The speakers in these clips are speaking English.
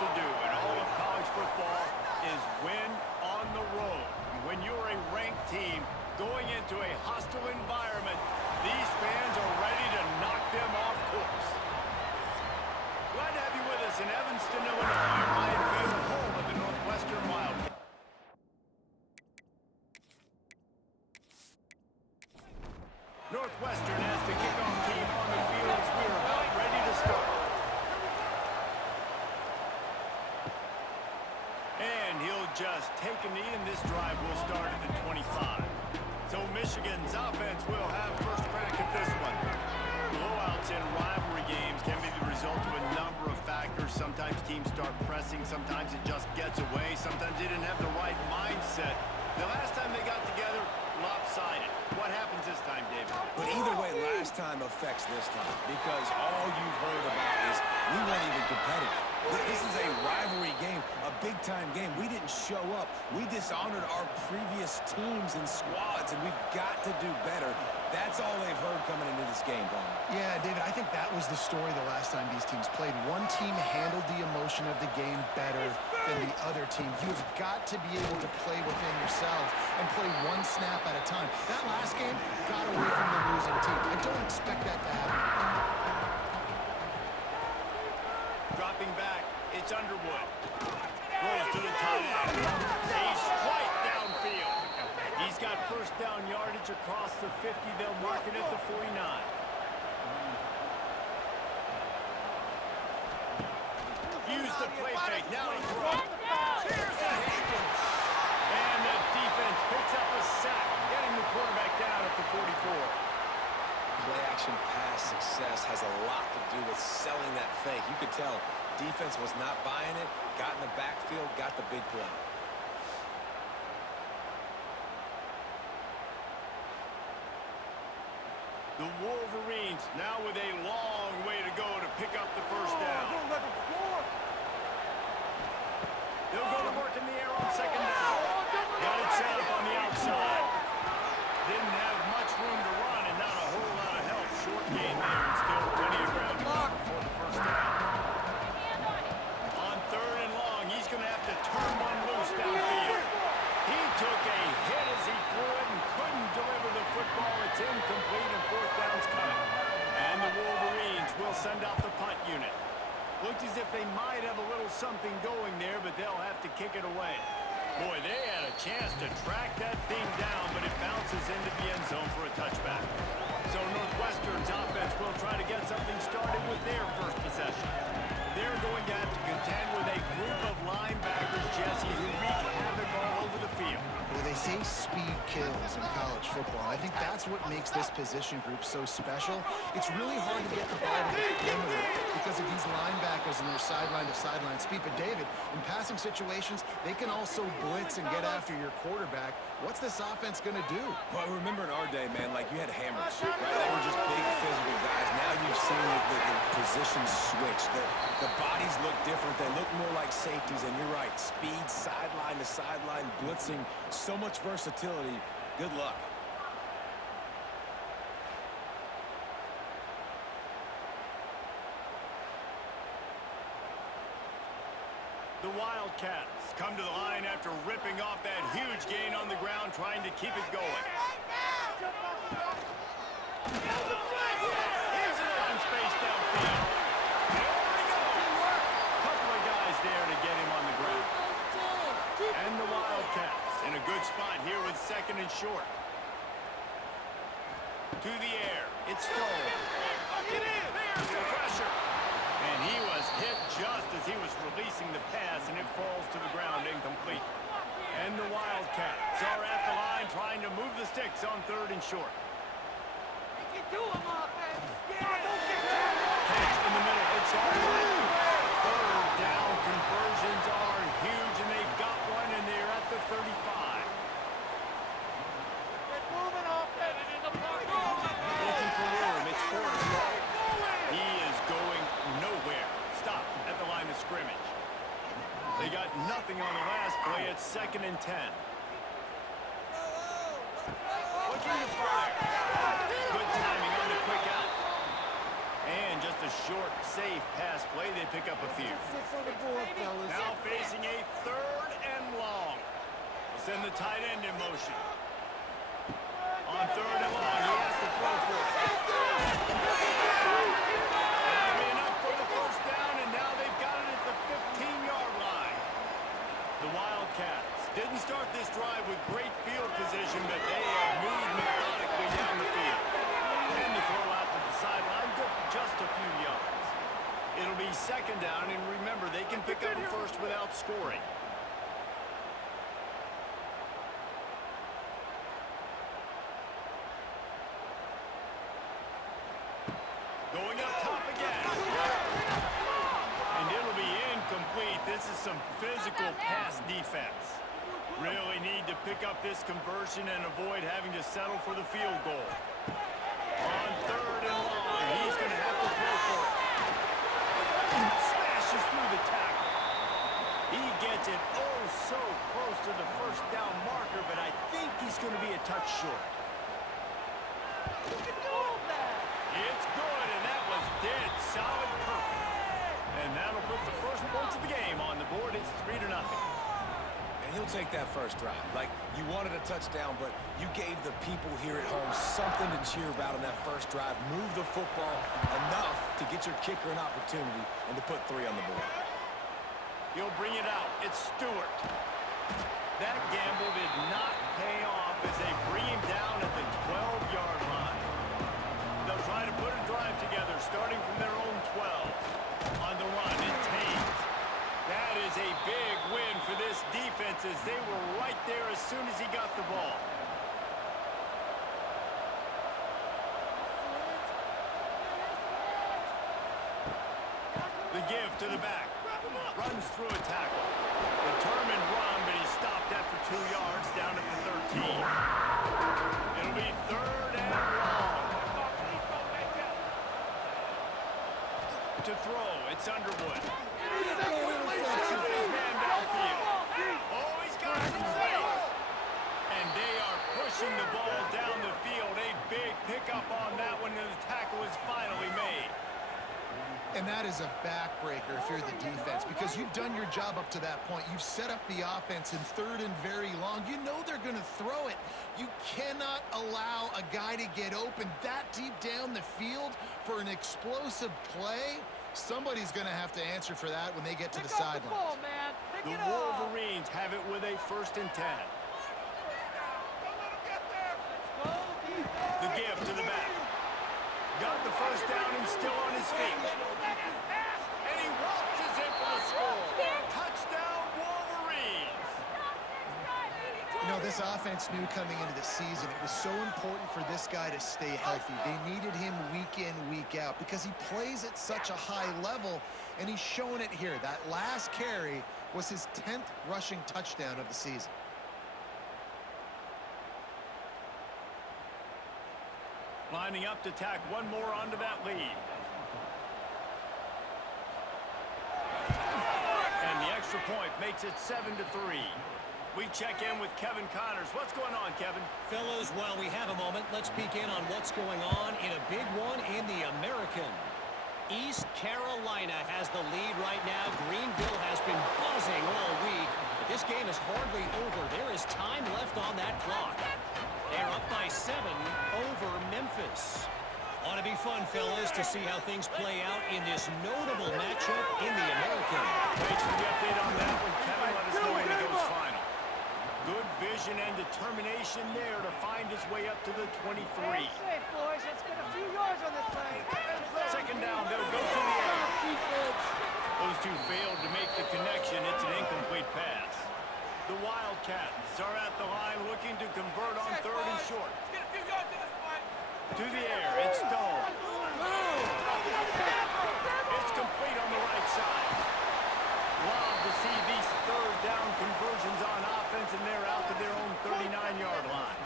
to do in all of college football is win on the road. When you're a ranked team going into a hostile environment, these fans are ready to knock them off course. Glad to have you with us in Evanston, Illinois, my favorite home of the Northwestern Wildcats. Northwestern has the kickoff team on the field as we are about ready to start. And he'll just take a knee, and this drive will start at the 25. So Michigan's offense will have first crack at this one. Blowouts in rivalry games can be the result of a number of factors. Sometimes teams start pressing, sometimes it just gets away, sometimes they didn't have the right mindset. The last time they got together, lopsided. What happens this time, David? But either way, last time affects this time because all you've heard about is we weren't even competitive. This is a rivalry game, a big-time game. We didn't show up. We dishonored our previous teams and squads, and we've got to do better. That's all they've heard coming into this game, Paul. Yeah, David, I think that was the story the last time these teams played. One team handled the emotion of the game better than the other team. You've got to be able to play within yourself and play one snap at a time. That last game got away from the losing team. I don't expect that to happen again. Dropping back, it's Underwood. Throws to the tight end. A strike downfield. He's got first down yardage across the 50. They'll mark it at the 49. Use the play fake. Now to throw. Here's a hit. And the defense picks up a sack, getting the quarterback down at the 44. Play-action pass success has a lot to do with selling that fake. You could tell defense was not buying it, got in the backfield, got the big play. The Wolverines now with a long way to go to pick up the first down. They'll go to work in the air on second down. Got it set up on the outside. Didn't have much room to run and not a whole lot of help. Short game there and still plenty of ground to cover for the first down. On third and long, he's going to have to turn one loose downfield. He took a hit as he threw it and couldn't deliver the football. It's incomplete and fourth down's coming. And the Wolverines will send out the punt unit. Looked as if they might have a little something going there, but they'll have to kick it away. Boy, they had a chance to track that thing down, but it bounces into the end zone for a touchback. So Northwestern's offense will try to get something started with their first possession. They're going to have to contend with a group of linebackers, Jesse, who wreak havoc all over the field. Well, they say speed kills in college football. I think that's what makes this position group so special. It's really hard to get the ball to the perimeter because of these linebackers and their sideline-to-sideline speed. But, David, in passing situations, they can also blitz and get after your quarterback. What's this offense going to do? Well, remember in our day, man, like you had hammers, right? They were just big physical guys. Now you've seen the position switch. The bodies look different. They look more like safeties, and you're right. Speed, sideline to sideline, blitzing, so much versatility. Good luck. The Wildcats come to the line after ripping off that huge gain on the ground, trying to keep it going. Here's an open space downfield. There he goes. Couple of guys there to get him on the ground. And the Wildcats in a good spot here with second and short. To the air. It's stolen. There's the pressure. And he was hit just as he was releasing the pass, and it falls to the ground incomplete. And the Wildcats are at the line trying to move the sticks on third and short. Catch in the middle. It's all right. Third down conversions are huge, and they've got one, and they're at the 35. Looking for room. It's fourth and long. He is going nowhere. Stop at the line of scrimmage. They got nothing on the last play. It's second and 10. Looking to fire. Good timing on the quick out. And just a short, safe pass play. They pick up a few. Now facing a 3rd and long. They'll send the tight end in motion. On 3rd and long, he has to throw for it. That'll be enough for the first down, and now they've got it at the 15-yard line. The Wildcats didn't start this drive with great field position, but they have moved methodically down the field. And the throw out to the sideline, good for just a few yards. It'll be 2nd down, and remember, they can pick up a first without scoring. Going up top again. And it'll be incomplete. This is some physical pass defense. Really need to pick up this conversion and avoid having to settle for the field goal. On 3rd and long, he's going to have to throw for it. Smashes through the tackle. He gets it oh so close to the first down marker, but I think he's going to be a touch short. It's good, and that was dead solid perfect. And that'll put the first points of the game on the board. It's 3-0. And he'll take that first drive. Like, you wanted a touchdown, but you gave the people here at home something to cheer about on that first drive. Move the football enough to get your kicker an opportunity and to put 3 on the board. He'll bring it out. It's Stewart. That gamble did not pay off as they bring him down at the 12-yard line. They'll try to put a drive together, starting from their own 12. On the run, it's Hayes. That is a big win for this defense as they were right there as soon as he got the ball. The give to the back. Runs through a tackle. Determined run, but he stopped after 2 yards down at the 13. It'll be 3rd and long. To throw, it's Underwood. His man downfield. Oh, he's got some space. And they are pushing the ball down the field. A big pickup on that one, and the tackle is finally made. And that is a backbreaker if you're the defense, because you've done your job up to that point. You've set up the offense in 3rd and very long. You know they're going to throw it. You cannot allow a guy to get open that deep down the field for an explosive play. Somebody's going to have to answer for that when they get to the sideline. The Wolverines have it with a 1st and 10. The give to the back. Got the first down and still on his feet. And he waltzes in for the score. Touchdown, Wolverines. You know, this offense knew coming into the season it was so important for this guy to stay healthy. They needed him week in, week out because he plays at such a high level, and he's showing it here. That last carry was his 10th rushing touchdown of the season. Lining up to tack one more onto that lead. And the extra point makes it 7-3. We check in with Kevin Connors. What's going on, Kevin? Fellas, while we have a moment, let's peek in on what's going on in a big one in the American. East Carolina has the lead right now. Greenville has been buzzing all week, but this game is hardly over. There is time left on that clock. They're up by 7 over Memphis. Ought to be fun, fellas, to see how things play out in this notable matchup in the American. Thanks for the update on that one, Kevin. Let us know when it goes final. Good vision and determination there to find his way up to the 23. Safe, boys. Let's get a few yards on this thing. 2nd down, they'll go to the air. Those two failed to make the connection. It's an incomplete pass. The Wildcats are at the line looking to convert on 3rd and short. To the air, it's Stone. It's complete on the right side. Love to see these 3rd down conversions on offense, and they're out to their own 39-yard line.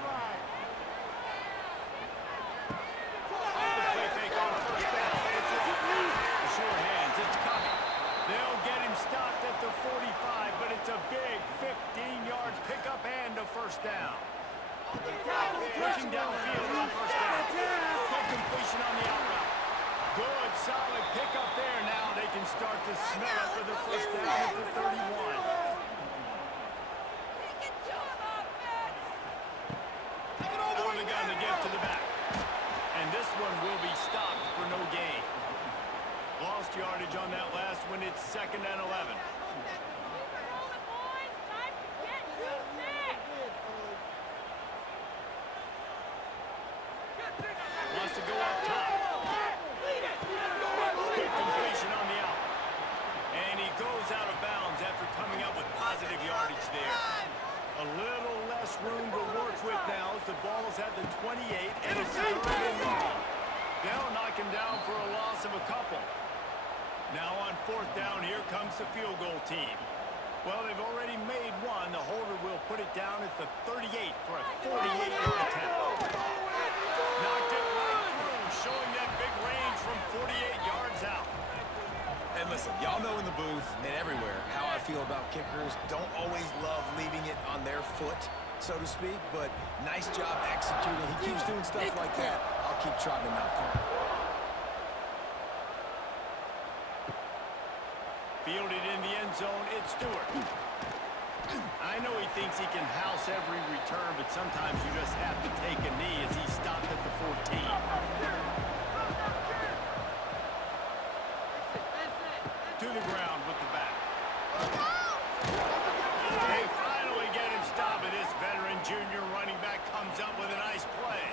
Off the play fake on 1st down. The short hands, it's coming. They'll get him stopped at the 45, but it's a big 15-yard pickup and a 1st down. Looking downfield on 1st down. Good completion on the out route. Good, solid pickup there. Now they can start to smell it with a first down at the 31. Out of the gun to give to the back. And this one will be stopped for no gain. Lost yardage on that last one. It's 2nd and 11. Wants to go up top. Quick completion on the out. And he goes out of bounds after coming up with positive yardage there. A little less room to work with now as the ball's at the 28 and it's 3rd and long. They'll knock him down for a loss of a couple. Now on 4th down, here comes the field goal team. Well, they've already made one. The holder will put it down at the 38 for a 48-yard attempt. Knocked it right through, showing that big range from 48 yards out. And listen, y'all know in the booth and everywhere how I feel about kickers. Don't always love leaving it on their foot, so to speak, but nice job executing. He keeps doing stuff like that. I'll keep trotting him out there. Fielded in the end zone, it's Stewart. I know he thinks he can house every return, but sometimes you just have to take a knee as he stopped at the 14. To the ground with the back. They finally get him stopped, and this veteran junior running back comes up with a nice play.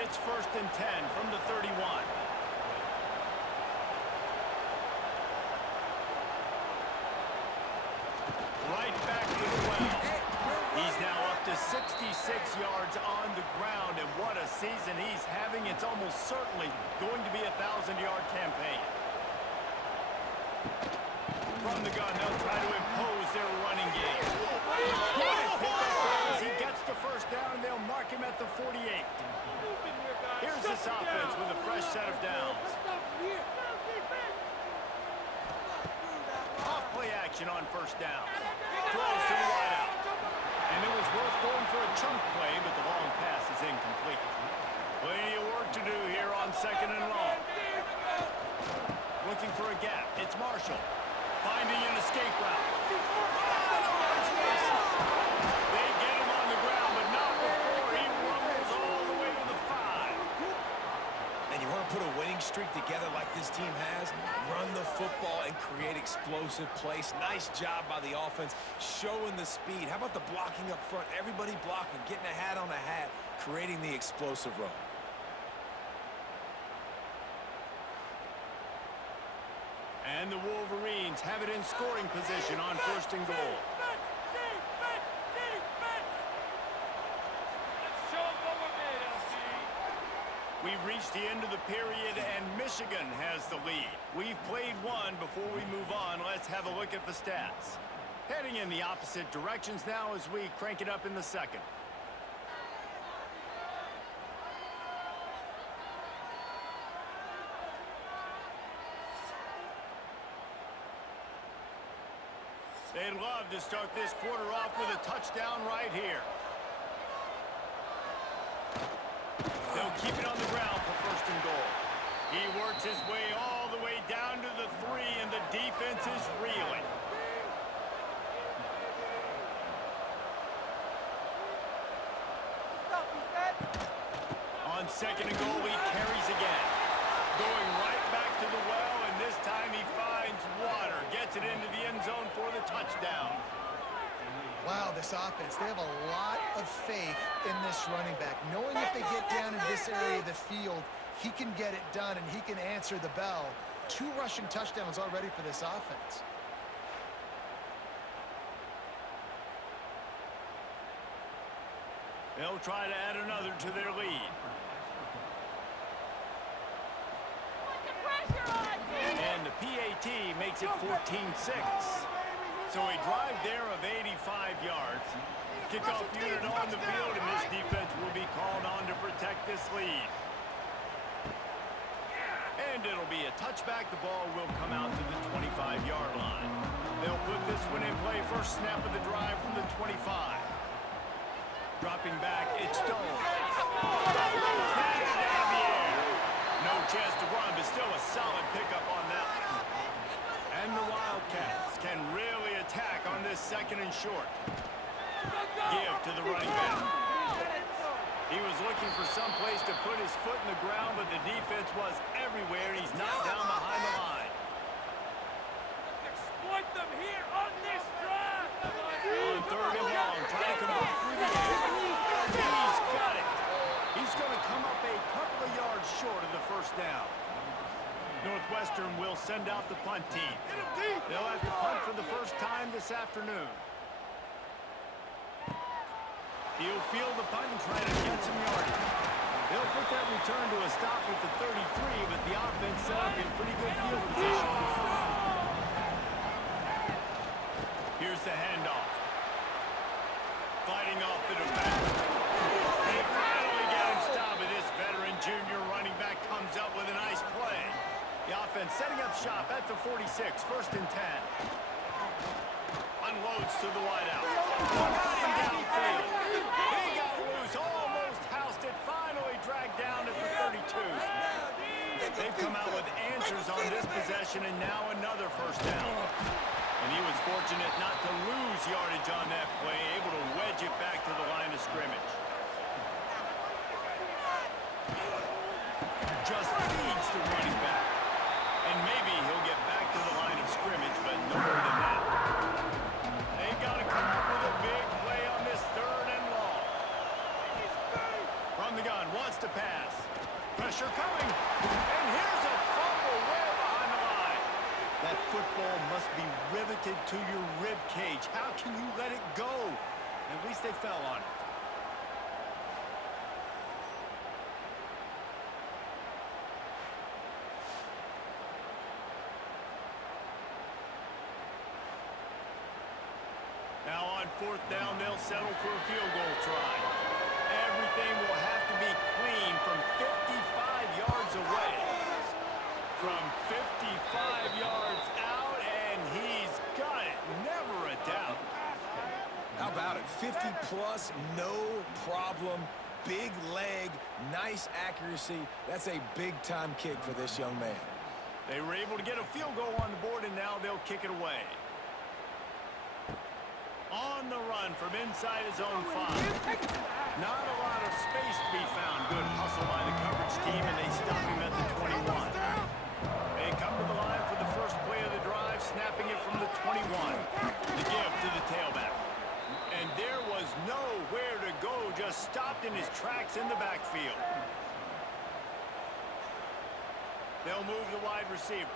It's 1st and 10 from the 31. Right back to the well. He's now up to 66 yards on the ground, and what a season he's having. It's almost certainly going to be a 1,000-yard campaign. From the gun, they'll try to impose their running game. Good pickup there as he gets the first down, and they'll mark him at the 48. Here's this offense with a fresh set of downs. Off-play action on 1st down. Throws to the wideout. And it was worth going for a chunk play, but the long pass is incomplete. Plenty of work to do here on 2nd and long. Looking for a gap. It's Marshall. Finding an escape route. They get him on the ground, but not before he rumbles all the way to the 5. And you want to put a winning streak together like this team has, run the football and create explosive plays. Nice job by the offense, showing the speed. How about the blocking up front? Everybody blocking, getting a hat on a hat, creating the explosive run. And the Wolverines have it in scoring position on 1st and goal. We've reached the end of the period, and Michigan has the lead. We've played one. Before we move on, let's have a look at the stats. Heading in the opposite directions now as we crank it up in the 2nd. They'd love to start this quarter off with a touchdown right here. They'll keep it on the ground for 1st and goal. He works his way all the way down to the 3, and the defense is reeling. On 2nd and goal, he carries again. Going right back to the well, and this time he finds water. Gets it into the end zone for the touchdown. Wow, this offense, they have a lot of faith in this running back. Knowing if they get down in this area of the field, he can get it done and he can answer the bell. 2 rushing touchdowns already for this offense. They'll try to add another to their lead. And the PAT makes it 14-6. So a drive there of 85 yards. Kickoff unit on the field, and this defense will be called on to protect this lead. And it'll be a touchback. The ball will come out to the 25-yard line. They'll put this one in play. First snap of the drive from the 25. Dropping back, it's Stone. Out of the air. No chance to run, but still a Wildcats can really attack on this second and short. Give to the running back. He was looking for some place to put his foot in the ground, but the defense was everywhere, and he's knocked down behind the line. Exploit them here on this drive. On third and long, trying to convert through the air. He's got it. He's going to come up a couple of yards short of the first down. Northwestern will send out the punt team. They'll have to punt for the first time this afternoon. He'll field the punt and try to get some yardage. They'll put that return to a stop at the 33, but the offense set up in pretty good field position. Here's the handoff. Fighting off the defender. They finally get him stopped, and this veteran junior running back comes up with a nice play. The offense setting up shop at the 46, first and 10. Unloads to the wideout. Got him downfield. He got loose, almost housed it, finally dragged down at the 32. They've come out with answers on this possession, and now another first down. And he was fortunate not to lose yardage on that play, able to wedge it back to the line of scrimmage. Just feeds the running back. And maybe he'll get back to the line of scrimmage, but no more than that. They've got to come up with a big play on this third and long. From the gun, wants to pass. Pressure coming. And here's a fumble way behind the line. That football must be riveted to your rib cage. How can you let it go? At least they fell on it. Now on fourth down, they'll settle for a field goal try. Everything will have to be clean from 55 yards away. From 55 yards out, and he's got it. Never a doubt. How about it? 50-plus, no problem. Big leg, nice accuracy. That's a big-time kick for this young man. They were able to get a field goal on the board, and now they'll kick it away. On the run from inside his own 5. Not a lot of space to be found. Good hustle by the coverage team, and they stop him at the 21. They come to the line for the first play of the drive, snapping it from the 21. The give to the tailback. And there was nowhere to go, just stopped in his tracks in the backfield. They'll move the wide receiver.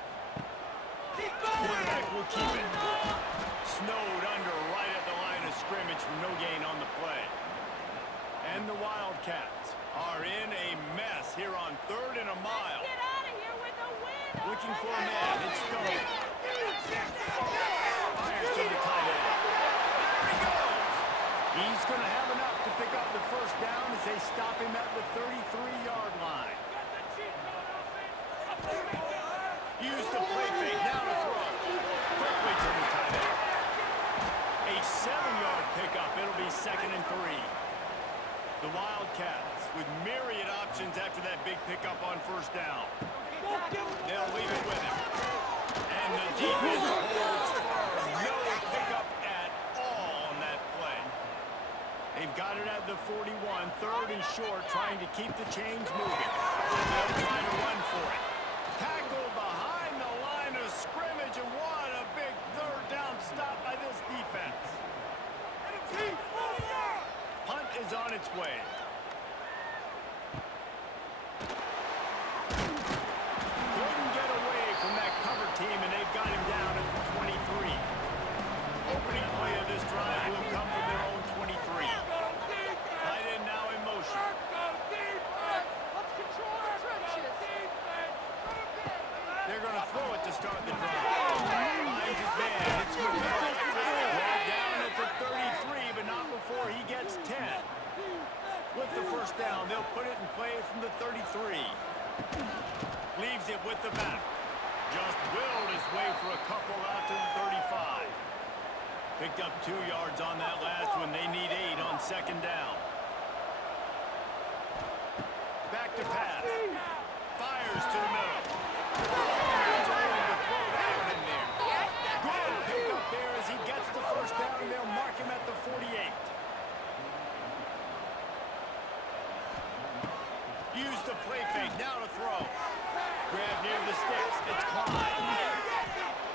Quarterback will keep it. Snowed under right at the line of scrimmage from no gain on the play. And the Wildcats are in a mess here on third and a mile. Get out of here with a win. Looking for a man. It's Stone. Fires to the tight end. There he goes. He's going to have enough to pick up the first down as they stop him at the 33-yard line. Use the play fake. Now to throw. Quickly to the tight end. A 7-yard pickup. It'll be second and 3. The Wildcats with myriad options after that big pickup on first down. They'll leave it with him. And the defense holds firm. No pickup at all on that play. They've got it at the 41. Third and short, trying to keep the chains moving. They'll try to run for it. Tackle behind the line of scrimmage, and what a big third down stop by this defense. Punt is on its way. Couldn't get away from that cover team, and they've got him down at the 23. Opening play of this drive will come from their own 23. Tight end now in motion. They're going to throw it to start the drive. Finds his man. It's McCullough. Brought down at the 33, but not before he gets 10. With the first down, they'll put it in play from the 33. Leaves it with the back. Just willed his way for a couple out to the 35. Picked up 2 yards on that last one. They need 8 on second down. Back to pass. Fires to the middle. To throw that one in there. Good It's Klein.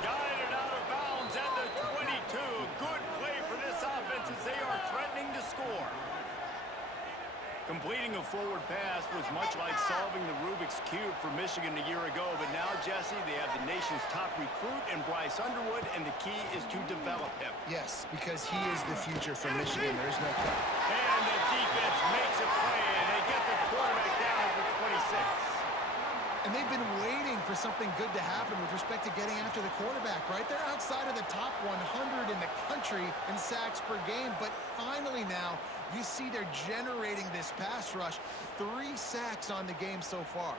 Guided out of bounds at the 22. Good play for this offense as they are threatening to score. Completing a forward pass was much like solving the Rubik's Cube for Michigan a year ago, but now, Jesse, they have the nation's top recruit in Bryce Underwood, and the key is to develop him. Yes, because he is the future for Michigan. There's no question. And the defense makes a play, and they get the quarterback down at the 26. And they've been waiting for something good to happen with respect to getting after the quarterback, right? They're outside of the top 100 in the country in sacks per game, but finally now you see they're generating this pass rush. 3 sacks on the game so far.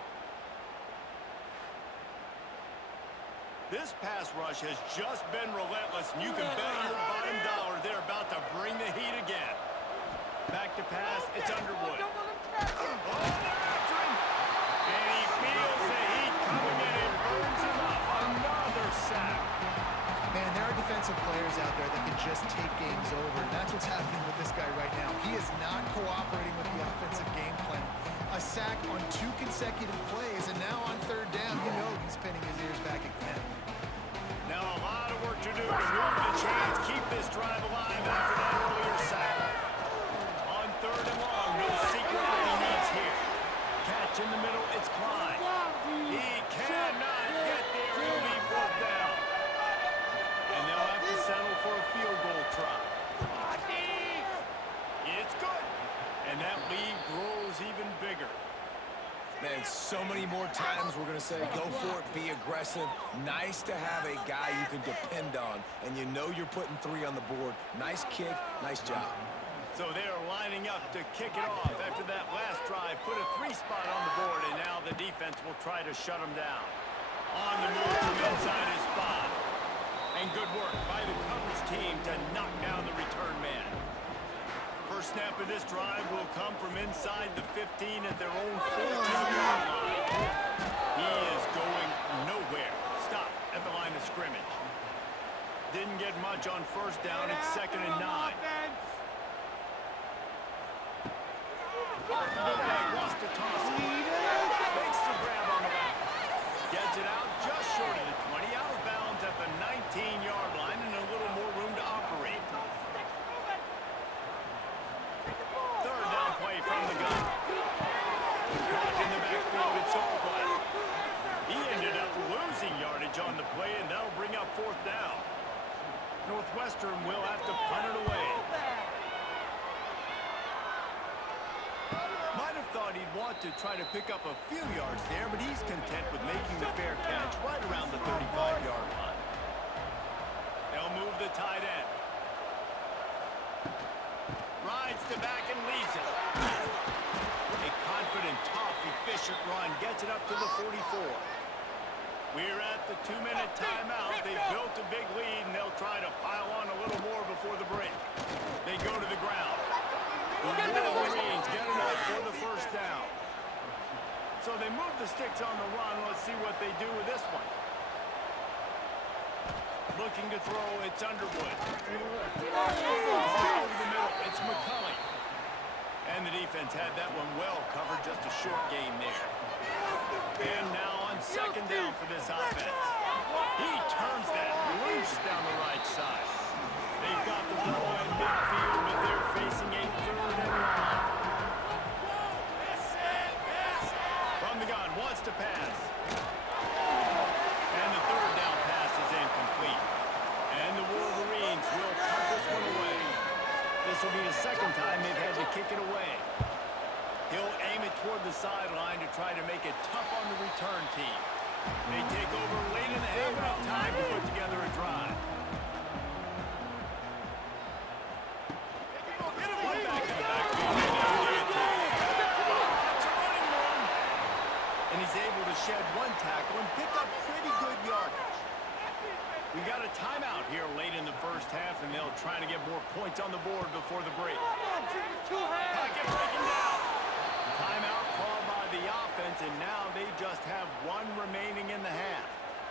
This pass rush has just been relentless, and you can bet your bottom dollar they're about to bring the heat again. Back to pass, it's Underwood. Oh, they're after him! And he feels the heat coming in and burns him up. Another sack. Man, there are defensive players out there that can just take games over, and that's what's happening with this guy right now. He is not cooperating with the offensive game plan. A sack on 2 consecutive plays, and now on 3rd down, you know he's pinning his ears back again. Now a lot of work to do to move the chains, keep this drive alive after that earlier sack. On 3rd and long, no secret what he needs here. Catch in the middle, it's Klein. He cannot get there, he'll be 4th down. And they'll have to settle for a field goal try. It's good. And that lead grows even bigger. Man, so many more times we're going to say, go for it, be aggressive. Nice to have a guy you can depend on, and you know you're putting 3 on the board. Nice kick, nice job. So they're lining up to kick it off after that last drive. Put a 3 spot on the board, and now the defense will try to shut them down. On the move from inside his 5. And good work by the coverage team to knock down the return man. First snap of this drive will come from inside the 15 at their own 14-yard line. He is going nowhere. Stop at the line of scrimmage. Didn't get much on 1st down. It's 2nd and 9. Off the fullback, wants to toss it. Makes the grab on the back. Gets it out just short of the 20. Out of bounds at the 19-yard line and a little more room to operate. 3rd down play from the gun. Caught in the backfield, it's Allblack. He ended up losing yardage on the play, and that'll bring up 4th down. Northwestern will have to punt it away. Might have thought he'd want to try to pick up a few yards there, but he's content with making the fair catch right around the 35-yard line. They'll move the tight end. Rides the back and leaves it. A confident, tough, efficient run gets it up to the 44. We're at the 2-minute timeout. They've built a big lead, and they'll try to pile on a little more before the break. They go to the ground. The Wolverines get enough for the 1st down. So they move the sticks on the run. Let's see what they do with this one. Looking to throw, it's Underwood. Over the middle, it's McCulley. And the defense had that one well covered, just a short game there. And now on 2nd down for this offense. He turns that loose down the right side. They've got the ball in midfield, but they're facing a 3rd and long. From the gun, wants to pass. And the 3rd down pass is incomplete. And the Wolverines will punt this one away. This will be the 2nd time they've had to kick it away. He'll aim it toward the sideline to try to make it tough on the return team. They take over late in the half, enough time to put together a drive. One back in the backfield. It's a running run. And he's able to shed 1 tackle and pick up pretty good yardage. We got a timeout here late in the 1st half, and they'll try to get more points on the board before the break. Pocket breaking down. Timeout called by the offense, and now they just have 1 remaining in the half.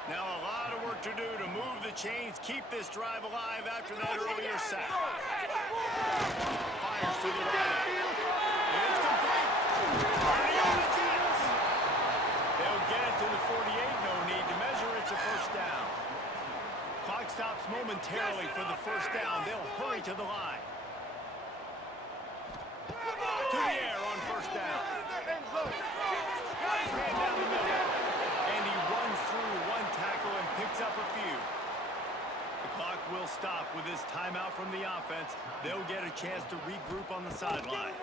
Now a lot of work to do to move the chains, keep this drive alive after that earlier sack. Fires to the right. It's complete. They'll get it to the 48. No need to measure. momentarily for the first down. They'll hurry to the line. To the air on first down. Guys ran down the middle. And he runs through one tackle and picks up a few. The clock will stop with this timeout from the offense. They'll get a chance to regroup on the sideline.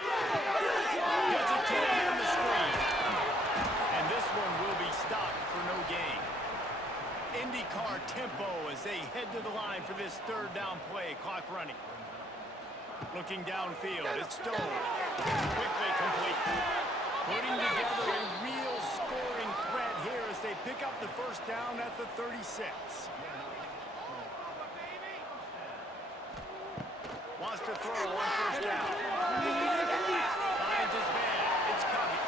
Gets it to him on the screen. And this one will be stopped for no gain. IndyCar tempo as they head to the line for this third down play. Clock running. Looking downfield, it's Stone. Quickly complete. Putting together a real scoring threat here as they pick up the first down at the 36. Wants to throw on first down. Finds his man. It's Covey.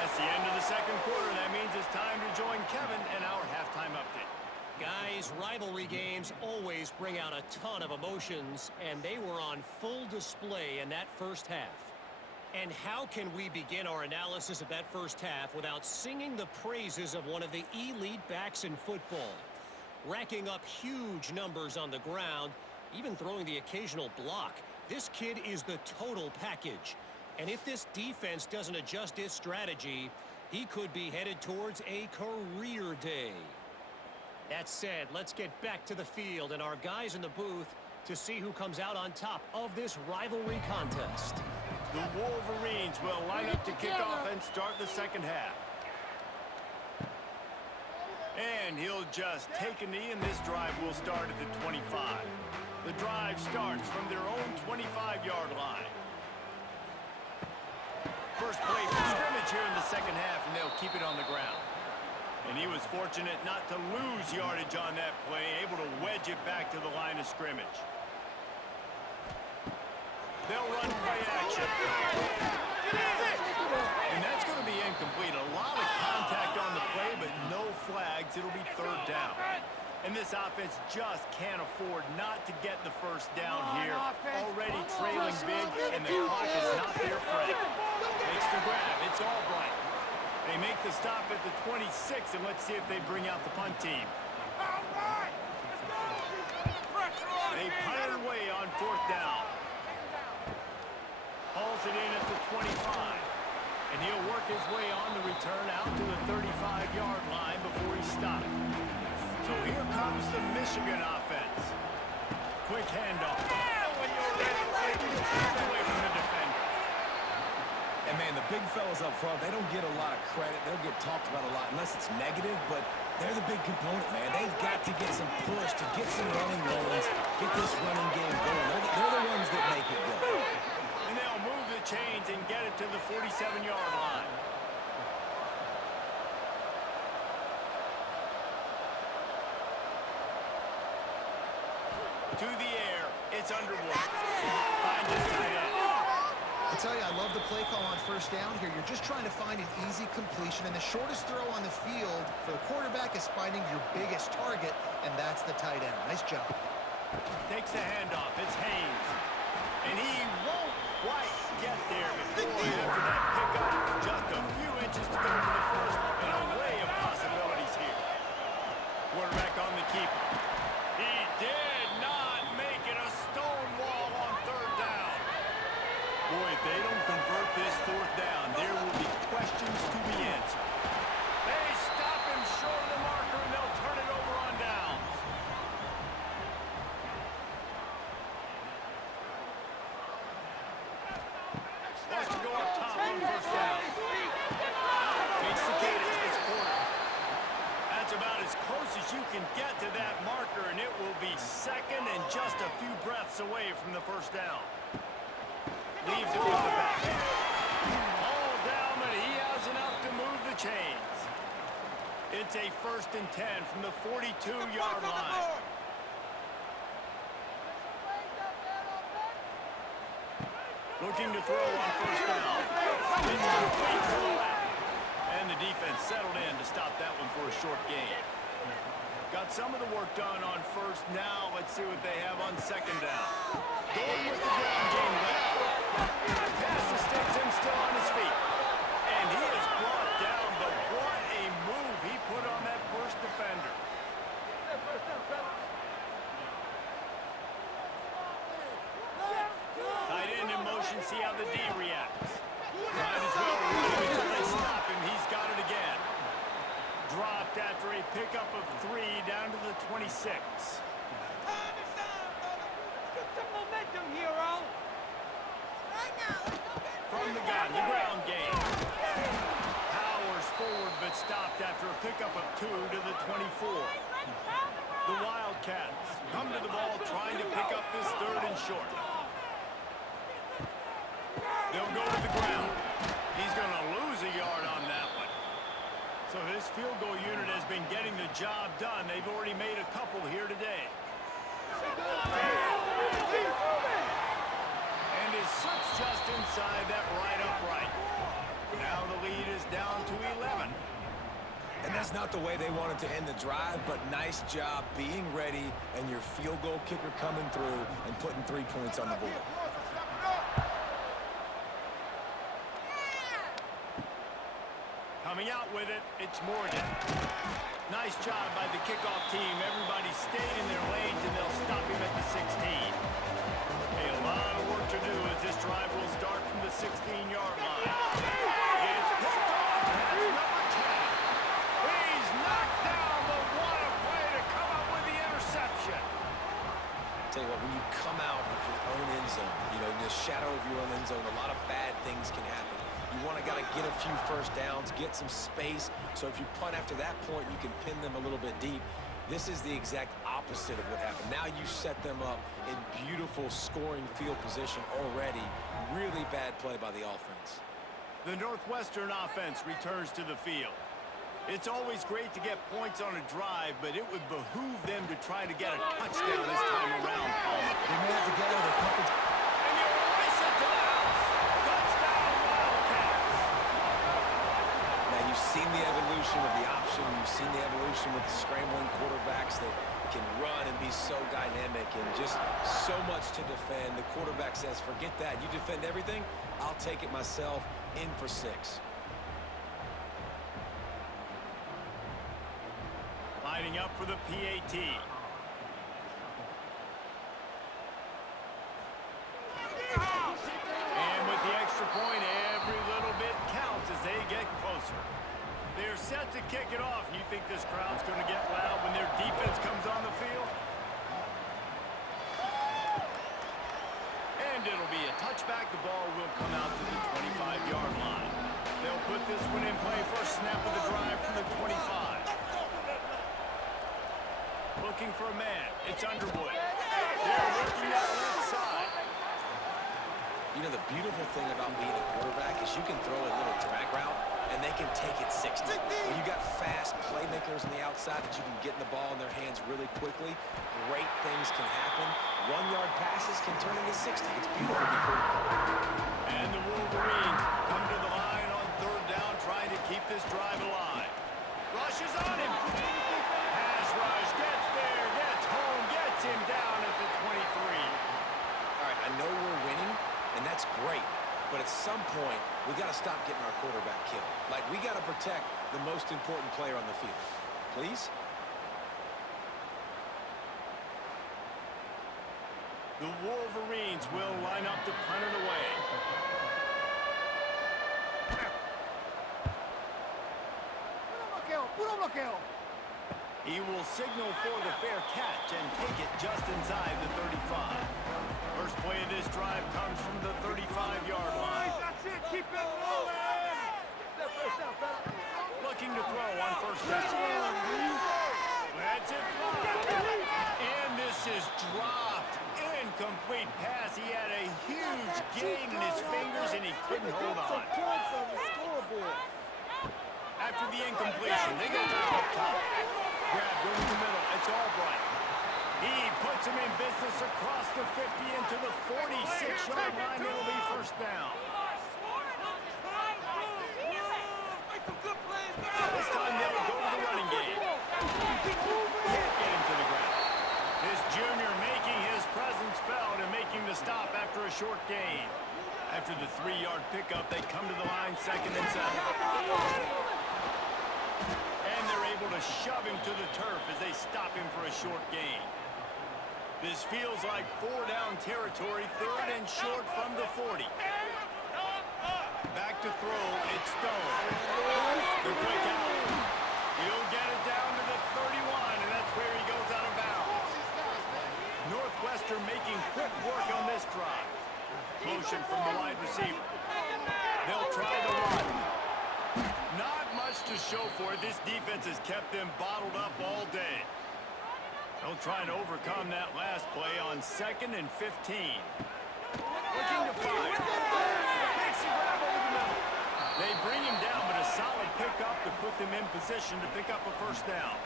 That's the end of the second quarter. That means it's time to join Kevin in our halftime update. Guys, rivalry games always bring out a ton of emotions, and they were on full display in that first half. And how can we begin our analysis of that first half without singing the praises of one of the elite backs in football? Racking up huge numbers on the ground, even throwing the occasional block. This kid is the total package. And if this defense doesn't adjust its strategy, he could be headed towards a career day. That said, let's get back to the field and our guys in the booth to see who comes out on top of this rivalry contest. The Wolverines will line up to kick off and start the second half. And he'll just take a knee, and this drive will start at the 25. The drive starts from their own 25-yard line. First play for scrimmage here in the second half, and they'll keep it on the ground. And he was fortunate not to lose yardage on that play, able to wedge it back to the line of scrimmage. They'll run play action. And that's going to be incomplete. A lot of contact on the play, but no flags. It'll be third down. And this offense just can't afford not to get the first down here. Already trailing big, and the clock is not their friend. Makes the grab. It's Albright. They make the stop at the 26, and let's see if they bring out the punt team. They punt it away on fourth down. Hauls it in at the 25. And he'll work his way on the return out to the 35-yard line before he stopped. So here comes the Michigan offense. Quick handoff. Away from the defender. And, man, the big fellas up front, they don't get a lot of credit. They'll get talked about a lot unless it's negative, but they're the big component, man. They've got to get some push to get some running lanes, get this running game going. They're the ones that make it go. And they'll move the chains and get it to the 47-yard line. To the air, it's Underwood. Finds his tight end. I tell you, I love the play call on first down here. You're just trying to find an easy completion, and the shortest throw on the field for the quarterback is finding your biggest target, and that's the tight end. Nice job. Takes the handoff. It's Haynes. And he won't quite get there. But boy, after that pickup, just a few inches to go for the first. An array of possibilities here. Quarterback on the keeper. He did not make it. A stone wall on third down. Boy, if they don't convert this fourth down, there will be questions to be answered. They stop him short of the marker, and they'll turn it over on downs. Wants to go up top on first down. Makes the case. It's quarter. That's about as close as you can get to that marker, and it will be second and just a few breaths away from the first down. Leaves it with the back. All down, but he has enough to move the chains. It's a 1st and 10 from the 42-yard line. Looking to throw on first down. It's complete to the left. And the defense settled in to stop that one for a short gain. Got some of the work done on first. Now let's see what they have on second down. Going with the ground game left. Pass the sticks and still on his feet. And he is brought down, but what a move he put on that first defender. and see how the D reacts. Might as well run him until they stop him. He's got it again. Dropped after a pickup of 3 down to the 26. Get some momentum, hero. From the gun, the ground game. Powers forward, but stopped after a pickup of 2 to the 24. The Wildcats come to the ball trying to pick up this 3rd and short. They'll go to the ground. He's going to lose a yard on that one. So his field goal unit has been getting the job done. They've already made a couple here today. And it slips just inside that right upright. Now the lead is down to 11. And that's not the way they wanted to end the drive, but nice job being ready and your field goal kicker coming through and putting 3 points on the board. Coming out with it, it's Morgan. Nice job by the kickoff team. Everybody stayed in their lanes, and they'll stop him at the 16. A lot of work to do as this drive will start from the 16-yard line. It's picked off. That's number 10. He's knocked down, but what a play to come up with the interception. Tell you what, when you come out of your own end zone, you know, in the shadow of your own end zone, a lot of bad things can happen. You want to get a few first downs, get some space, so if you punt after that point, you can pin them a little bit deep. This is the exact opposite of what happened. Now you set them up in beautiful scoring field position already. Really bad play by the offense. The Northwestern offense returns to the field. It's always great to get points on a drive, but it would behoove them to try to get a touchdown this time around, Palmer. They may have to get out of a couple. And you race it to the house. Touchdown, Wildcats. Now you've seen the evolution of the option. You've seen the evolution with scrambling quarterbacks that can run and be so dynamic and just so much to defend. The quarterback says, forget that. You defend everything, I'll take it myself. In for 6. Lining up for the PAT. And with the extra point, every little bit counts as they get closer. They're set to kick it off. You think this crowd's going to get loud when their defense comes on the field? And it'll be a touchback. The ball will come out to the 25-yard line. They'll put this one in play first snap of the drive from the 25. Looking for a man. It's Underwood. They're working that left side. You know, the beautiful thing about being a quarterback is you can throw a little drag route, and they can take it 60. When you got fast playmakers on the outside that you can get in the ball in their hands really quickly, great things can happen. 1-yard passes can turn into 60. It's beautiful to be quarterback. And the Wolverines come to the line on 3rd down, trying to keep this drive alive. Rushes on him. Pass rush, gets there, gets home, gets him down at the 23. All right, I know we're winning, and that's great. But at some point, we got to stop getting our quarterback killed. Like, we got to protect the most important player on the field. Please? The Wolverines will line up to punt it away. He will signal for the fair catch and take it just inside the 35. First play of this drive comes from the 35-yard line. That's it. Keep it rolling. Looking to throw on first down. That's it. And this is dropped. Incomplete pass. He had a huge gain in his fingers, and he couldn't hold on. After the incompletion, they go back up top. Grab over the middle. It's Albright. He puts him in business across the 50 into the 46-yard line. It'll be first down. This time they'll go to the running game. Can't get him to the ground. This junior making his presence felt and making the stop after a short gain. After the 3-yard pickup, they come to the line 2nd and 7. And they're able to shove him to the turf as they stop him for a short gain. This feels like 4-down territory, 3rd and short from the 40. Back to throw, it's Stone. The quick out. He'll get it down to the 31, and that's where he goes out of bounds. Northwestern making quick work on this drive. Motion from the wide receiver. They'll try the run. Not much to show for it. This defense has kept them bottled up all day. They'll try and overcome that last play on 2nd and 15. Looking to fire. Makes a grab over the middle. They bring him down, but a solid pickup to put them in position to pick up a first down.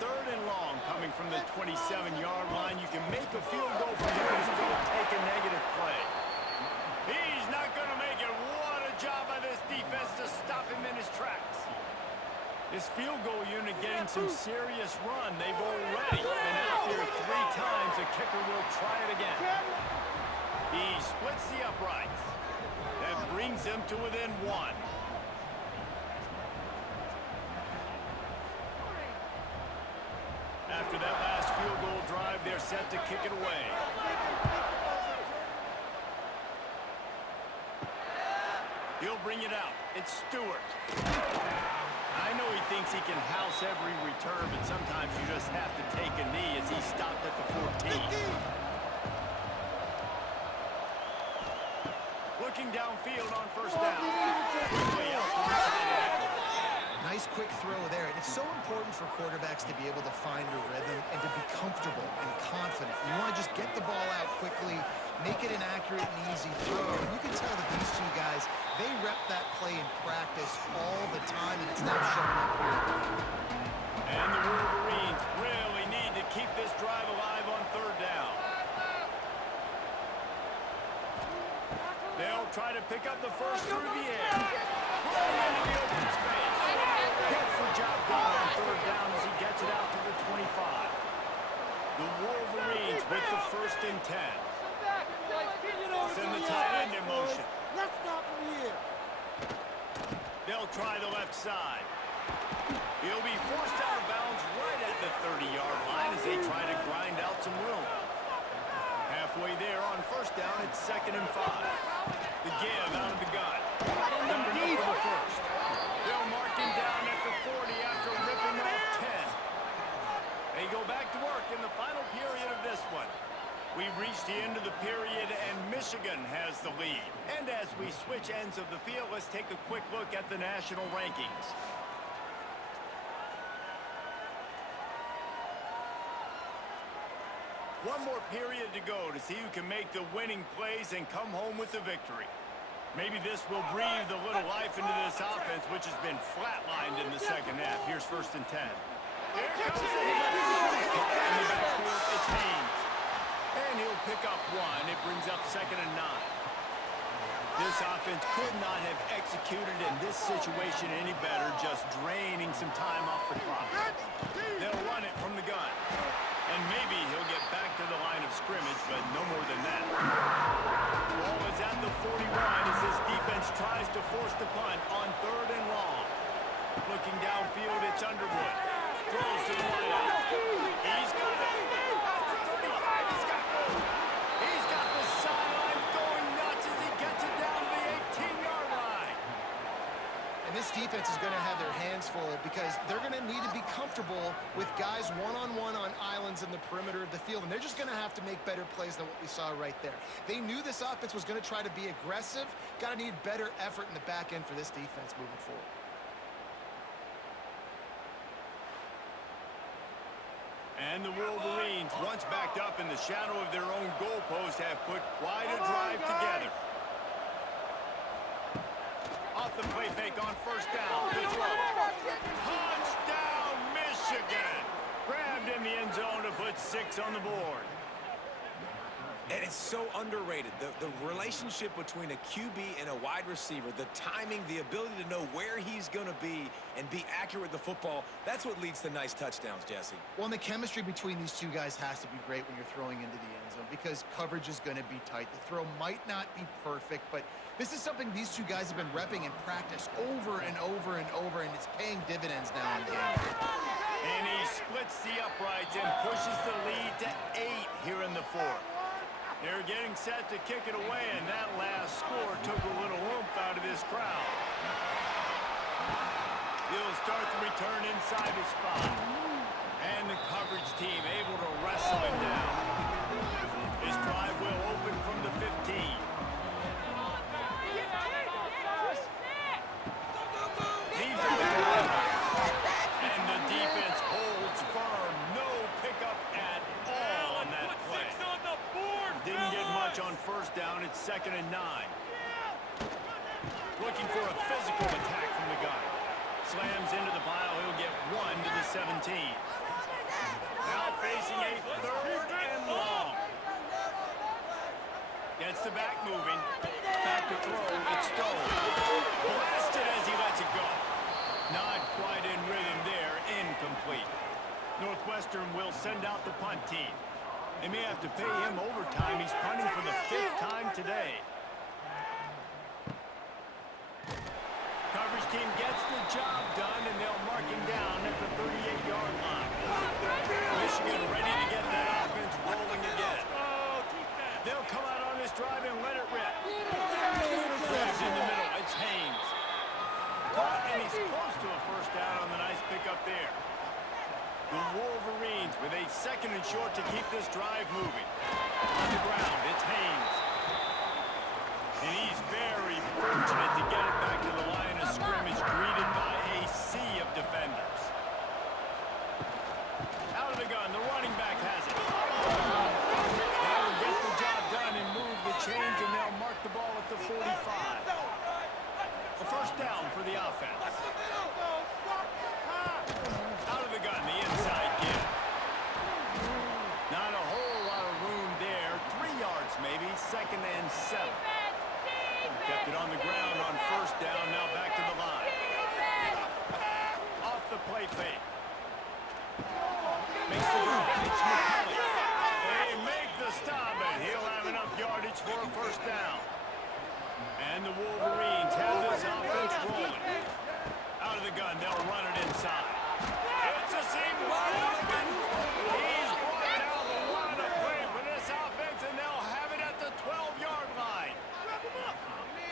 3rd and long coming from the 27-yard line. You can make a field goal from here and still take a negative play. He's not going to make it. What a job by this defense to stop him in his tracks. This field goal unit getting some serious run. They've already been out there 3 times. The kicker will try it again. He splits the uprights. That brings them to within 1. After that last field goal drive, they're set to kick it away. He'll bring it out. It's Stewart. I know he thinks he can house every return, but sometimes you just have to take a knee as he stopped at the 14. Looking downfield on first down. Quickly out to the tight end. Nice quick throw there. And it's so important for quarterbacks to be able to find a rhythm and to be comfortable and confident. You want to just get the ball out quickly, make it an accurate and easy throw. And you can tell that these 2 guys, they rep that play in practice all the time, and it's now showing up here. And the Wolverines really need to keep this drive alive on 3rd down. They'll try to pick up the first through the air. Rolling into the open space. Gets the job done on 3rd down as he gets it out to the 25. The Wolverines with the 1st and 10. Send the tight end in motion. Let's stop him here. They'll try the left side. He'll be forced out of bounds right at the 30-yard line as they try to grind out some room. Halfway there on first down, it's 2nd and 5. The give out of the gun. Down for the first. They'll mark him down at the 40 after ripping off 10. They go back to work in the final period of this one. We've reached the end of the period, and Michigan has the lead. And as we switch ends of the field, let's take a quick look at the national rankings. One more period to go to see who can make the winning plays and come home with the victory. Maybe this will breathe a little life into this offense, which has been flatlined in the second half. Here's 1st and 10. Here comes the hit. In the backfield, it's Haynes. And he'll pick up 1. It brings up 2nd and 9. This offense could not have executed in this situation any better, just draining some time off the clock. They'll run it from the gun. And maybe he'll get back to the line of scrimmage, but no more than that. Ball is at the 41 as this defense tries to force the punt on 3rd and long. Looking downfield, it's Underwood. Throws to the wideout. He's got it. At the 35, he's got it. He's got the sideline going nuts as he gets it down to the 18-yard line. And this defense is going to have their hands full because they're going to need to be comfortable with guys one-on-one on islands in the perimeter of the field. And they're just going to have to make better plays than what we saw right there. They knew this offense was going to try to be aggressive. Got to need better effort in the back end for this defense moving forward. And the Wolverines, once backed up in the shadow of their own goalpost, have put quite a drive together. Off the play fake on first down. Touchdown, Michigan! Grabbed in the end zone to put 6 on the board. And it's so underrated. The relationship between a QB and a wide receiver, the timing, the ability to know where he's going to be and be accurate with the football, that's what leads to nice touchdowns, Jesse. Well, and the chemistry between these 2 guys has to be great when you're throwing into the end zone because coverage is going to be tight. The throw might not be perfect, but this is something these 2 guys have been repping in practice over and over and over, and it's paying dividends now in game. And he splits the uprights and pushes the lead to 8 here in the fourth. They're getting set to kick it away, and that last score took a little oomph out of this crowd. He'll start the return inside his 5. And the coverage team able to wrestle him down. His drive will open from the 15. Leaves it with the linebacker. And the defense holds firm. No pickup at all on that play. Didn't get much on first down. It's 2nd and 9. Looking for a physical attack from the guy. Slams into the pile. He'll get 1 to the 17. Now facing a 3rd and long. Gets the back moving. Back to throw. It's Stone. Blasted as he lets it go. Not quite in rhythm there. Incomplete. Northwestern will send out the punt team. They may have to pay him overtime. He's punting for the 5th time today. Coverage team gets the job done, and they'll mark him down at the 38-yard line. Michigan ready to get that offense rolling again. They'll come out on this drive and let it rip. Drives in the middle. It's Haynes. Caught, and he's close to a first down on the nice pickup there. The Wolverines with a 2nd and short to keep this drive moving. On the ground, it's Haynes. And he's very fortunate to get it back to the line of scrimmage, greeted by a sea of defenders. Out of the gun, the running back has it. They'll get the job done and move the chains, and they'll mark the ball at the 45. A first down for the offense. Out of the gun, the inside give. Not a whole lot of room there. 3 yards maybe, 2nd and 7. Kept it on the ground on first down, now back to the line. Off the play fake. Makes the run. It's McCulley. They make the stop, and he'll have enough yardage for a first down. And the Wolverines have this offense rolling. Out of the gun, they'll run it inside. It's a seam wide open. He's brought down the line of play for this offense, and they'll have it at the 12-yard line.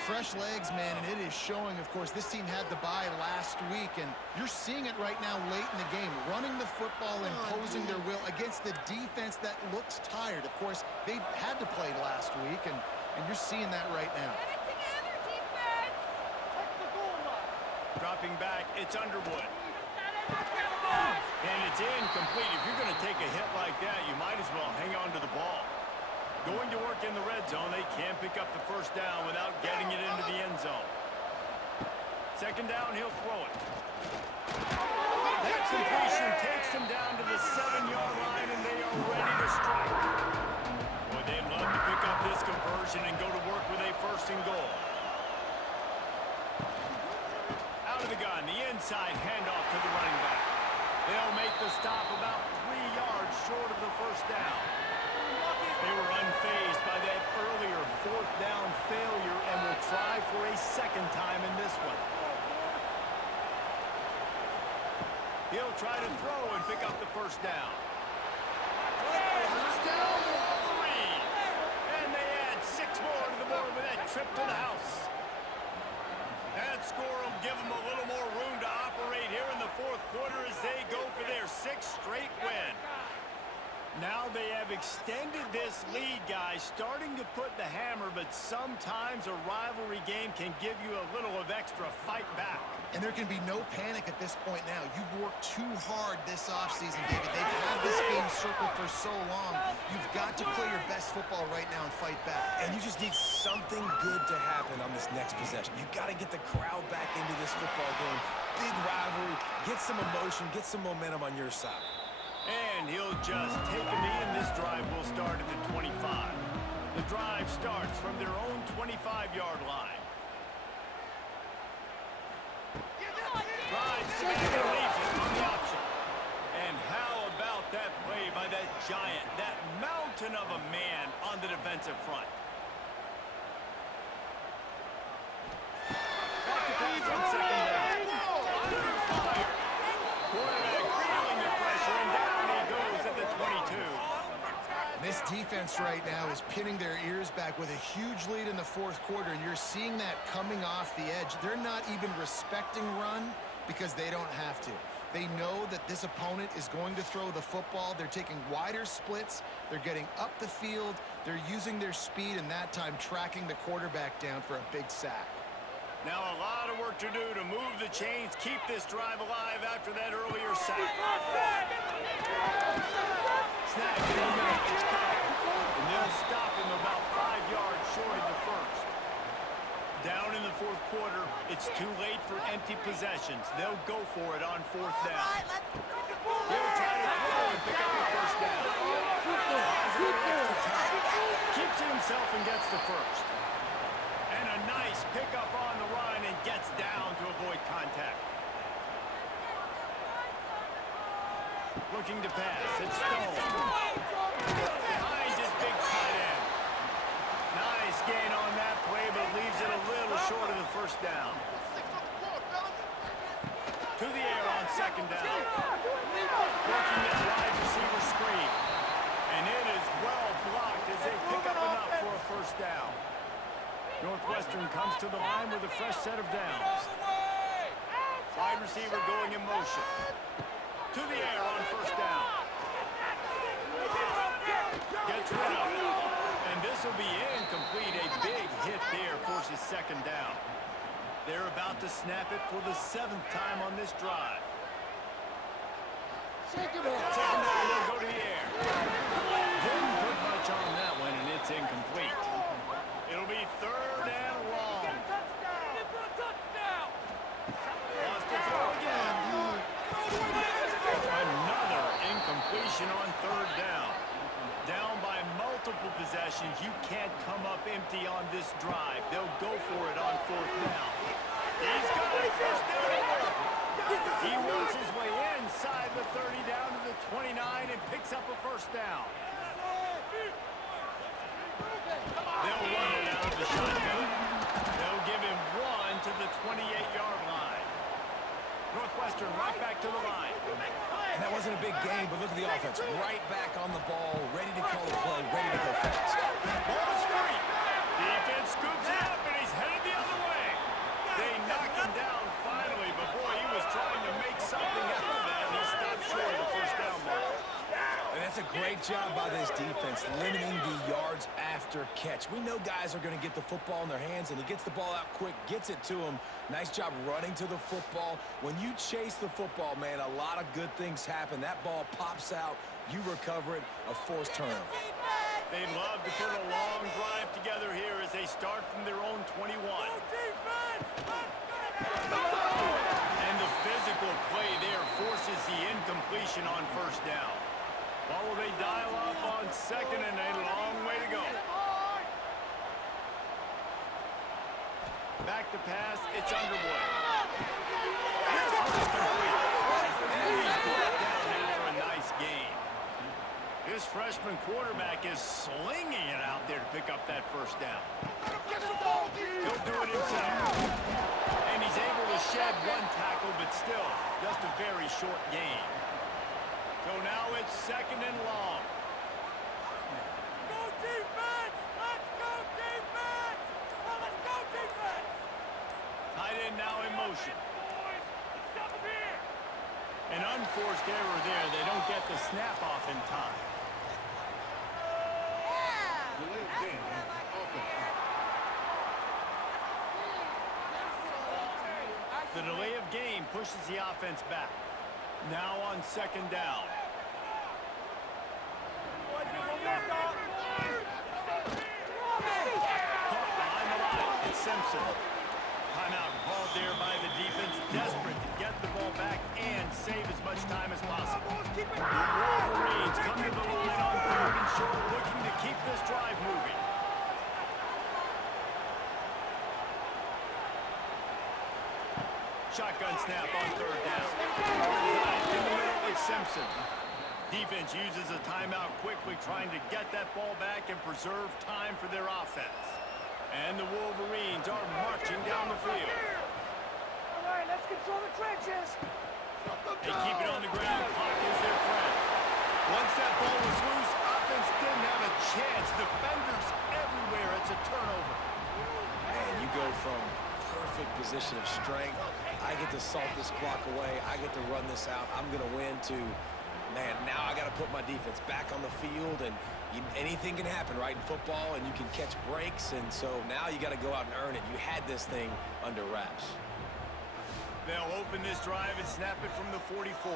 Fresh legs, man, and it is showing, of course. This team had the bye last week, and you're seeing it right now late in the game. Running the football, imposing their will against the defense that looks tired. Of course, they had to play last week, and you're seeing that right now. Dropping back, it's Underwood. And it's incomplete. If you're going to take a hit like that, you might as well hang on to the ball. Going to work in the red zone, they can't pick up the first down without getting it into the end zone. 2nd down, he'll throw it. That completion takes them down to the 7-yard line, and they are ready to strike. Boy, they'd love to pick up this conversion and go to work with a 1st and goal. Out of the gun, the inside handoff to the running back. They'll make the stop about 3 yards short of the first down. They were unfazed by that earlier 4th down failure and will try for a 2nd time in this one. He'll try to throw and pick up the first down. Touchdown Wolverines! And they add 6 more to the board with that trip to the house. That score will give them a little more room to operate here in the 4th quarter as they go for their 6th straight win. Now they have extended this lead, guys, starting to put the hammer, but sometimes a rivalry game can give you a little of extra fight back. And there can be no panic at this point now. You've worked too hard this offseason, David. They've had this game circled for so long. You've got to play your best football right now and fight back. And you just need something good to happen on this next possession. You got to get the crowd back into this football game. Big rivalry. Get some emotion. Get some momentum on your side. And he'll just take a knee, and this drive will start at the 25. The drive starts from their own 25-yard line. Rides to the and leaves it on the option. And how about that play by that giant, that mountain of a man on the defensive front? Back to pass on 2nd down. Under fire. Quarterback feeling the defense right now is pinning their ears back with a huge lead in the fourth quarter, and you're seeing that coming off the edge. They're not even respecting run because they don't have to. They know that this opponent is going to throw the football. They're taking wider splits. They're getting up the field. They're using their speed, and that time tracking the quarterback down for a big sack. Now a lot of work to do to move the chains, keep this drive alive after that earlier sack. Snap in the middle, it's covered. And they'll stop him about 5 yards short of the first. Down in the fourth quarter, it's too late for empty possessions. They'll go for it on fourth down. They'll try to throw and pick up the first down. Keeps it himself and gets the first. And a nice pickup on the run and gets down to avoid contact. Looking to pass, it's Stone. Finds his big tight end. Nice gain on that play, but leaves it a little short of the first down. To the air on second down. Working that wide receiver screen. And it is well blocked as they pick up enough for a first down. Northwestern comes to the line with a fresh set of downs. Wide receiver going in motion. To the air on first down. Gets rid of it. And this will be incomplete. A big hit there forces second down. They're about to snap it for the 7th time on this drive. Second down, they'll go to the air. Didn't put much on that one, and it's incomplete. It'll be 3rd and long. Lost the throw again. Another incompletion on 3rd down. Down by multiple possessions. You can't come up empty on this drive. They'll go for it on 4th down. He's got it. First down and more. He works his way inside the 30 down to the 29 and picks up a first down. They'll run it out of the shotgun. They'll give him 1 to the 28-yard line. Northwestern right back to the line. And that wasn't a big game, but look at the offense. Right back on the ball, ready to call the play, ready to go fast. Ball's free. Defense scoops it up, and he's headed the other way. They knock him down finally, but boy, he was trying to make something out of that, and he stopped short of the first down mark. And that's a great job by this defense, limiting the yards after catch. We know guys are going to get the football in their hands, and he gets the ball out quick, gets it to him. Nice job running to the football. When you chase the football, man, a lot of good things happen. That ball pops out, you recover it, a forced turnover. They'd love to put a long drive together here as they start from their own 21. And the physical play there forces the incompletion on first down. What will they dial up on second, and a long way to go. Back to pass, it's Underwood. This one's complete. And he's brought down after a nice gain. This freshman quarterback is slinging it out there to pick up that first down. He'll do it himself. And he's able to shed 1 tackle, but still, just a very short gain. So now it's 2nd and long. Go defense! Let's go defense! Let's go defense! Tight end now in motion. Boys, let's stop him here! An unforced error there. They don't get the snap off in time. The delay of game pushes the offense back. Now on 2nd down. Caught behind the line. It's Simpson. Timeout called there by the defense. Desperate to get the ball back and save as much time as possible. The Wolverines come to the line on 3rd and short, looking to keep this drive moving. Shotgun snap on 3rd down. In the middle, it's Simpson. Defense uses a timeout quickly, trying to get that ball back and preserve time for their offense. And the Wolverines are marching down the field. All right, let's control the trenches. They keep it on the ground. Clock is their friend. Once that ball was loose, offense offense didn't have a chance. Defenders everywhere. It's a turnover. Man, you go from perfect position of strength. I get to salt this clock away. I get to run this out. I'm going to win to, man, now I got to put my defense back on the field, and anything can happen, right, in football, and you can catch breaks, and so now you got to go out and earn it. You had this thing under wraps. They'll open this drive and snap it from the 44.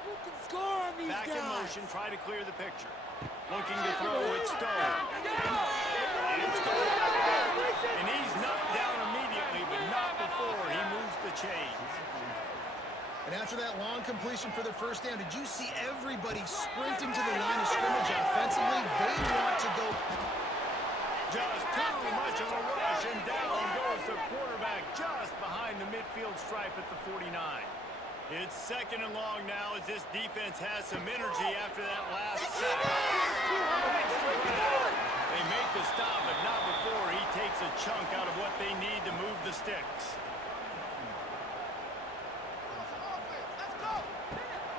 Who can score on these Back guys? in motion, try to clear the picture. Looking to throw, it's Stone. It's Stone. And he's knocked down immediately, but not before he moves the chains. And after that long completion for the first down, did you see everybody sprinting to the line of scrimmage offensively? They want to go. Just too much of a rush, and down goes the quarterback just behind the midfield stripe at the 49. It's second and long now as this defense has some energy after that last sack. They make the stop, but not before he takes a chunk out of what they need to move the sticks.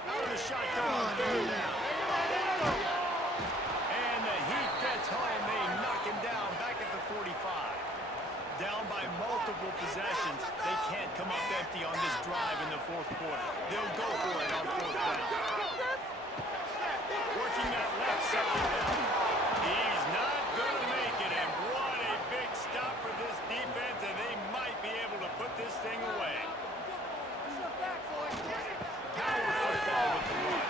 Out of the shotgun on third down. And the heat gets home. They knock him down back at the 45. Down by multiple possessions. They can't come up empty on this drive in the fourth quarter. They'll go for it on fourth down. Working that left side now. He's not going to make it, and what a big stop for this defense, and they might be able to put this thing away. Power football with the run.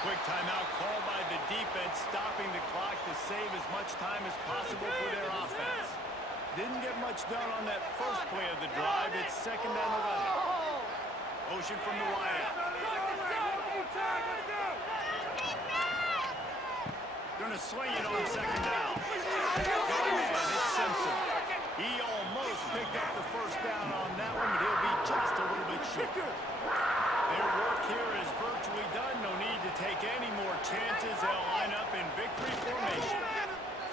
Quick timeout called by the defense, stopping the clock to save as much time as possible for their offense. Didn't get much done on that first play of the drive. It's second down 11. Motion from the wideout. Gonna sling it on second down. Going in, it's Simpson. He almost picked up the first down on that one, but he'll be just a little bit short. Their work here is virtually done. No need to take any more chances. They'll line up in victory formation.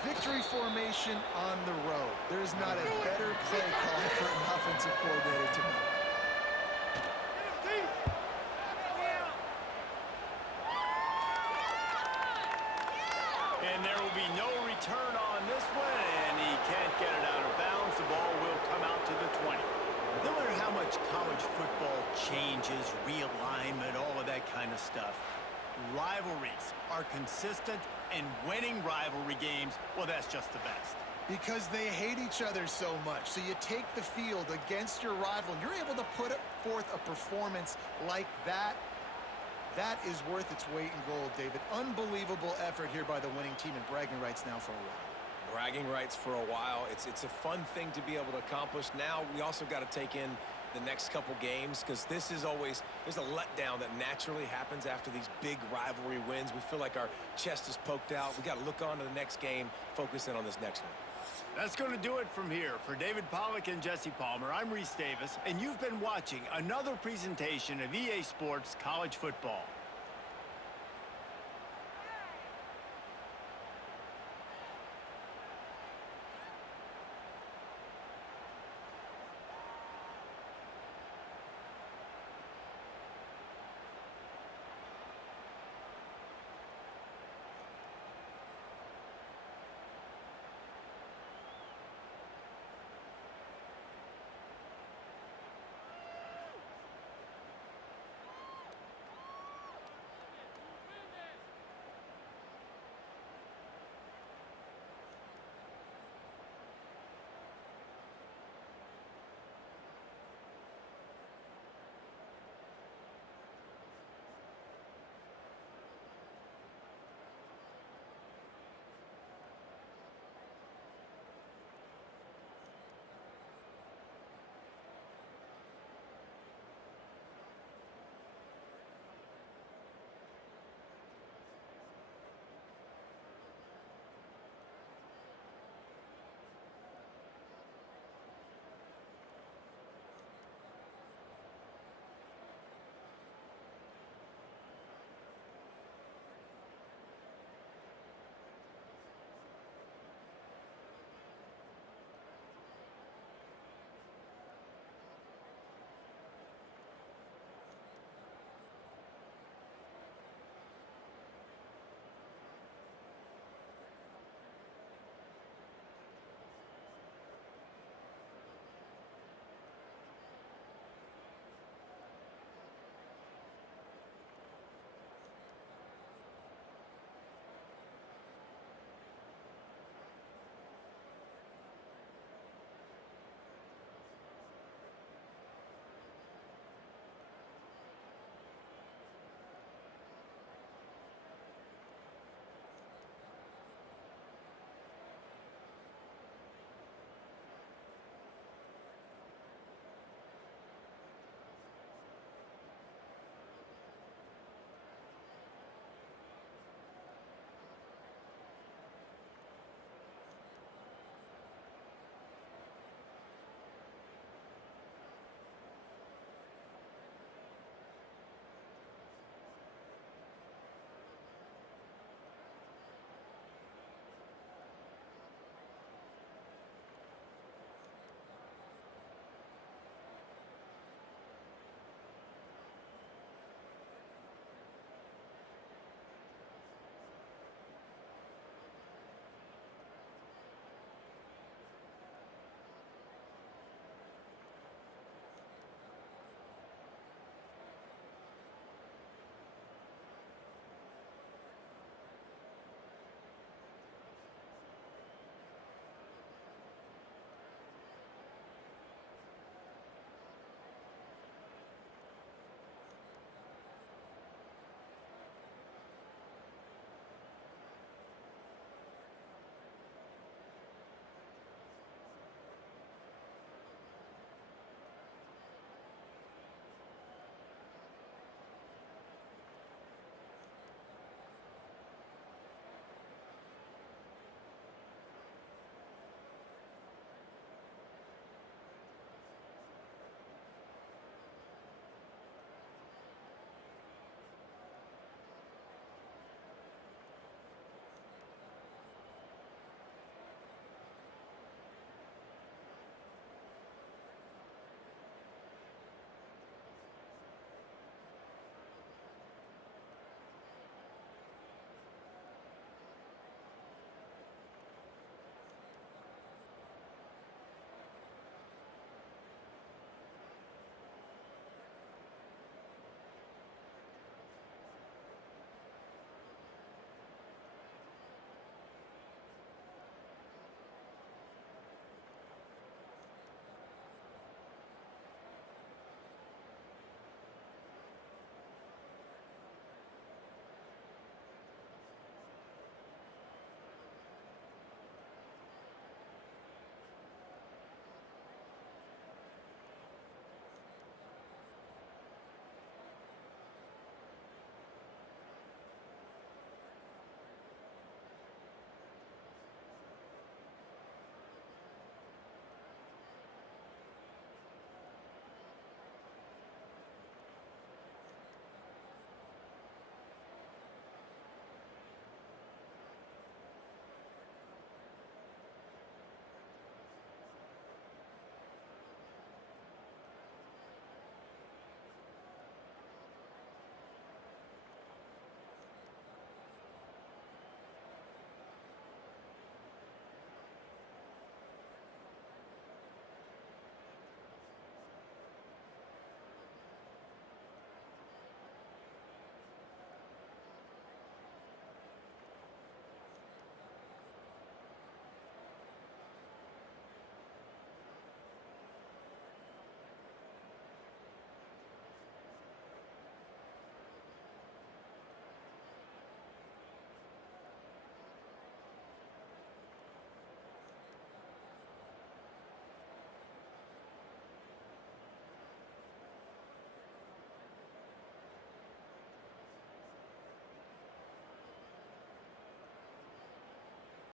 Victory formation on the road. There's not a better play call for an offensive coordinator to make. And there will be no return on this one, and he can't get it out of bounds. The ball will come out to the 20. No matter how much college football changes, realignment, all of that kind of stuff, rivalries are consistent, and winning rivalry games, well, that's just the best. Because they hate each other so much. So you take the field against your rival, and you're able to put forth a performance like that. That is worth its weight in gold, David. Unbelievable effort here by the winning team, and bragging rights now for a while. Bragging rights for a while. It's a fun thing to be able to accomplish. Now we also got to take in the next couple games, because this is always, there's a letdown that naturally happens after these big rivalry wins. We feel like our chest is poked out. We got to look on to the next game, focus in on this next one. That's going to do it from here. For David Pollack and Jesse Palmer, I'm Reese Davis, and you've been watching another presentation of EA Sports College Football.